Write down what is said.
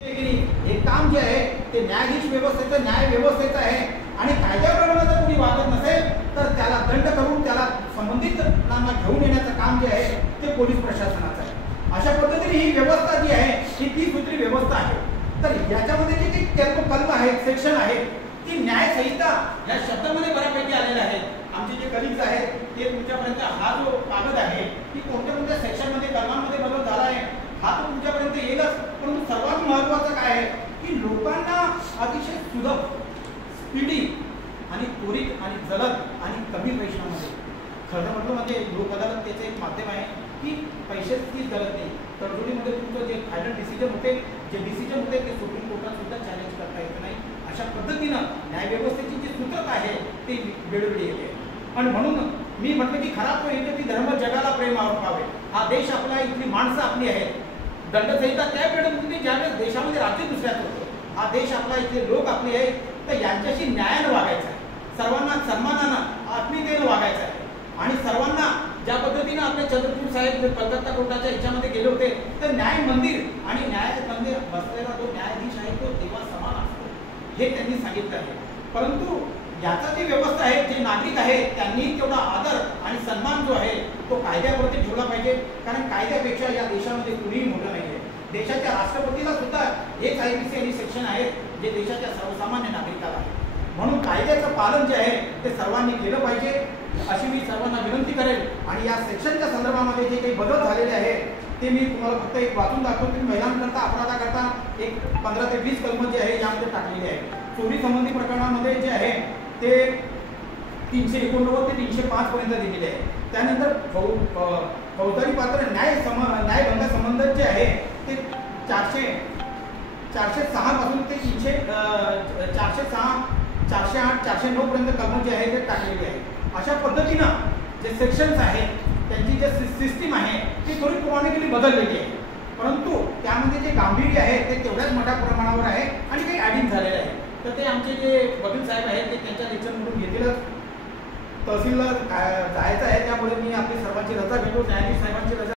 हे काम जे आहे ते न्यायाधीश व्यवस्थेचं न्याय व्यवस्थेचं आहे आणि कायद्याप्रमाणे जर कोणी वागत नसेल तर त्याला दंड करून त्याला संबंधितांना घेऊन येण्याचं काम जे आहे ते पोलीस प्रशासनाचं आहे। अशा पद्धतीने ही व्यवस्था जी आहे ही 30 सूत्री व्यवस्था आहे। तर याच्यामध्ये जे कलम आहेत सेक्शन आहेत ती न्याय संहिता या शब्दामध्ये बऱ्यापैकी आलेले आहेत। आमचे जे कलिग्स आहेत ते तुमच्यापर्यंत हा जो कागद आहे की कोणत्या कोणत्या सेक्शनमध्ये कलमांमध्ये बदल झाला आहे हा तो तुमच्यापर्यंत येईलच। परंतु सर्वात महत्त्वाचं काय आहे की लोकांना अतिशय सुलभ स्पीडी आणि त्वरित आणि जलद आणि कमी पैशामध्ये खरं म्हटलं म्हणजे लोक अदालत त्याचं एक माध्यम आहे की पैशाची गरज नाही। तडजोडीमध्ये तुमचं जे फायनल डिसिजन होते जे डिसिजन होते ते सुप्रीम कोर्टात सुद्धा चॅलेंज करता येत नाही। अशा पद्धतीनं न्यायव्यवस्थेची जी सूत्रता आहे ती वेळोवेळी येते आणि म्हणून मी म्हटलं की खरा तो एकती धर्म जगाला प्रेम पावे। हा देश आपला इथली माणसं आपली आहेत। दंडसंहिता त्या वेळेमध्ये ज्यावेळेस देशामध्ये राज्य दुसऱ्यात होतं हा देश आपला इथले लोक आपले आहेत तर यांच्याशी न्यायानं वागायचं आहे। सर्वांना सन्मानानं आत्मीयतेनं वागायचं आहे आणि सर्वांना ज्या पद्धतीनं आपले चंद्रपूर साहेब कलकत्ता कोर्टाच्या ह्याच्यामध्ये गेले होते तर न्याय मंदिर आणि न्याय मंदिर बसलेला जो न्यायाधीश आहे तो देवा समान असतो हे त्यांनी सांगितलं आहे। परंतु याचा जी व्यवस्था आहे जे नागरिक आहेत त्यांनी तेवढा आदर आणि सन्मान जो आहे तो कायद्यावरती ठेवला पाहिजे। कारण कायद्यापेक्षा या देशामध्ये कुणीही मोठं नाही आहे। देशाच्या राष्ट्रपतीला सुद्धा एक IPC आणि सेक्शन आहे जे देशाच्या सर्वसामान्य नागरिकाला आहे। म्हणून कायद्याचं पालन जे आहे ते सर्वांनी केलं पाहिजे अशी मी सर्वांना विनंती करेल। आणि या सेक्शनच्या संदर्भामध्ये जे काही बदल झालेले आहेत ते मी तुम्हाला फक्त एक वाचून दाखवतो की महिलांकरता अपराधाकरता एक 15 ते 20 कलम जे आहे यामध्ये टाकलेले आहे। चोरी संबंधी प्रकरणामध्ये जे आहे ते 389 ते 305 पर्यंत दिलेले आहे। त्यानंतर फौजदारी पात्र न्यायभंग संबंध जे आहे ते 406 पासून ते 406 408 409 पर्यंत कलम जे आहे ते टाकलेले आहे। अशा पद्धतीनं जे सेक्शन्स आहेत त्यांची जे सिस्टीम आहे ती थोडी प्रमाणाने बदललेली आहे। परंतु त्यामध्ये जे गांभीर्य आहे ते तेवढ्याच मोठ्या प्रमाणावर आहे आणि काही ॲडिंग झालेलं आहे। तर ते आमचे जे वकील साहेब आहेत ते त्यांच्या लेक्चरमधून घेतीलच। तहसीलला जायचं आहे त्यामुळे मी आपली सर्वांची रजा घेतो न्यायाधीश साहेबांची रजा